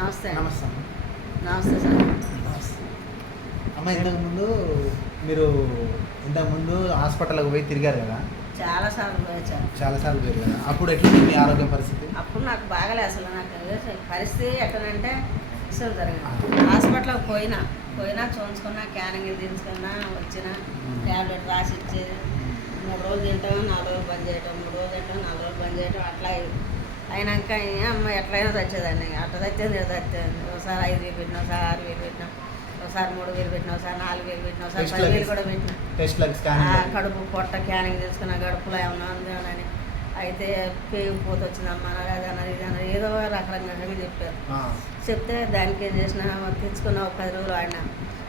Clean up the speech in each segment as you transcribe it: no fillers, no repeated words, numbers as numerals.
నమస్తే. నమస్తే నమస్తే సార్. నమస్తే అమ్మ. ఇంతకుముందు హాస్పిటల్కి పోయి తిరిగారు కదా, చాలాసార్లు పోయాను. చాలాసార్లు పోయారు కదా. అప్పుడు ఎట్లుంది మీ ఆరోగ్య పరిస్థితి? అప్పుడు నాకు బాగాలే, అసలు నాకు పరిస్థితి ఎట్లనంటే అసలు జరిగింది. హాస్పిటల్కి పోయినా చూపించుకున్నా, క్యానింగ్ తీసుకున్నా, వచ్చిన ట్యాబ్లెట్ రాసి ఇచ్చేది. 3 రోజులు తింటాం, 4 రోజులు బంద్ చేయటం, 3 రోజులు తింటాం, 4 రోజులు బంద్ చేయటం, అట్లా అయినాక అమ్మ ఎట్లయినా తెచ్చేదాన్ని. అట్లా తెచ్చేది ఒకసారి 5,000 పెట్టినా, ఒకసారి 6,000 పెట్టినా, ఒకసారి 3,000 పెట్టినా, ఒకసారి 4,000 పెట్టినా, ఒకసారి 10,000 కూడా పెట్టినా. కడుపు పొట్ట క్యానింగ్ తీసుకున్నా, కడుపులో ఏమన్నా ఉందేమోనని. అయితే పేగు పోత వచ్చిందమ్మా, అది అన్నది ఇది అన్నది ఏదో రకరకాలుగా చెప్పారు. చెప్తే దానికి ఏం చేసిన, తెచ్చుకున్నా, ఒక 10 రోజులు ఆడినా.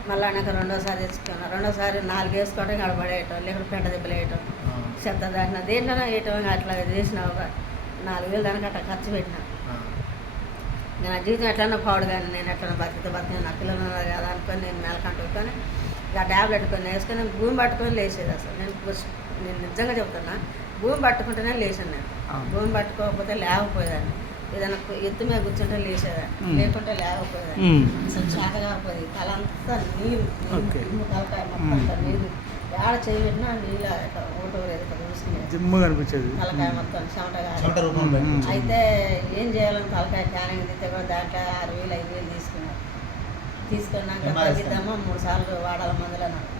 మళ్ళీ ఆడినాక రెండోసారి తెచ్చుకున్నా. రెండోసారి 4 వేసుకోవటం గడపడేయటం, లేకపోతే పెంట దెబ్బలు వేయటం, చెత్త దాటిన దేంట్లోనే వేయటం. అట్లా చేసిన ఒక 4,000 దానికి అట్లా ఖర్చు పెట్టిన. నా జీవితం ఎట్లన్నా పాడు, కానీ నేను ఎట్లన్నా బతికితే నా పిల్లలు ఉన్నారు కదా అనుకొని నేను మేలకంటుకొని ఆ ట్యాబ్లెట్ కొన్ని వేసుకొని భూమి పట్టుకొని లేచేది. అసలు నేను నిజంగా చెప్తున్నా, భూమి పట్టుకుంటేనే లేచాను. నేను భూమి పట్టుకోకపోతే లేకపోయేదాన్ని. ఏదైనా ఎత్తు మీద కూర్చుంటే లేచేదాన్ని, లేకుంటే లేకపోయేదాన్ని. అసలు చేత కాకపోయేది. తల అంతా నీరు, తలకాయ మొత్తం అంతా నీరు, ఏడ చేయబెట్టినా నీళ్ళు ఓటోలేదు కనిపించేది. తలకాయ మొత్తం చెమట. అయితే ఏం చేయాలని తలకాయ క్యానింగ్ తీస్తే కూడా దాంట్లో 6,000 5,000 తీసుకున్నాక తగ్గిద్దామా 3 సార్లు వాడాల మందులు అన్నాడు.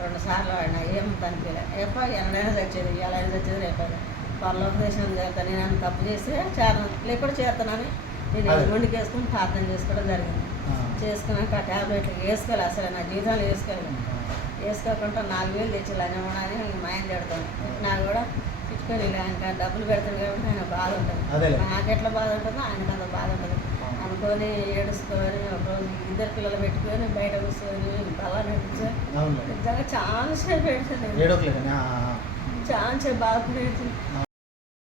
2 సార్లు వాడినా, ఏం తనిపించలే. ఎన్నడైనా చచ్చేది, ఎలా చచ్చేది రేపైనా పరలోకదేశం చేస్తాను. నేను తప్పు చేస్తే లేకుండా చేస్తానని నేను మొండికి వేసుకుని ప్రార్థన చేసుకోవడం జరిగింది. చేసుకున్నాక ఆ ట్యాబ్లెట్లు వేసుకోవాలి. అసలు నా జీవితంలో వేసుకోకుండా 4,000 తెచ్చి లంచమని మా ఆయన తిడతాను. నాకు కూడా తిట్టుకొని ఇలా ఇంకా డబ్బులు పెడతాడు కాబట్టి ఆయన బాధ ఉంటుంది. నాకు ఎట్లా బాధ ఉంటుందో ఆయనకు అంత బాధ ఉంటుంది అనుకొని ఏడుచుకొని ఒకరోజు 2 పిల్లలు పెట్టుకొని బయట కూర్చొని బలా నటించాను. నిజంగా చాలా సేపు ఏడ్చాను, చాలా సేపు బాధపడి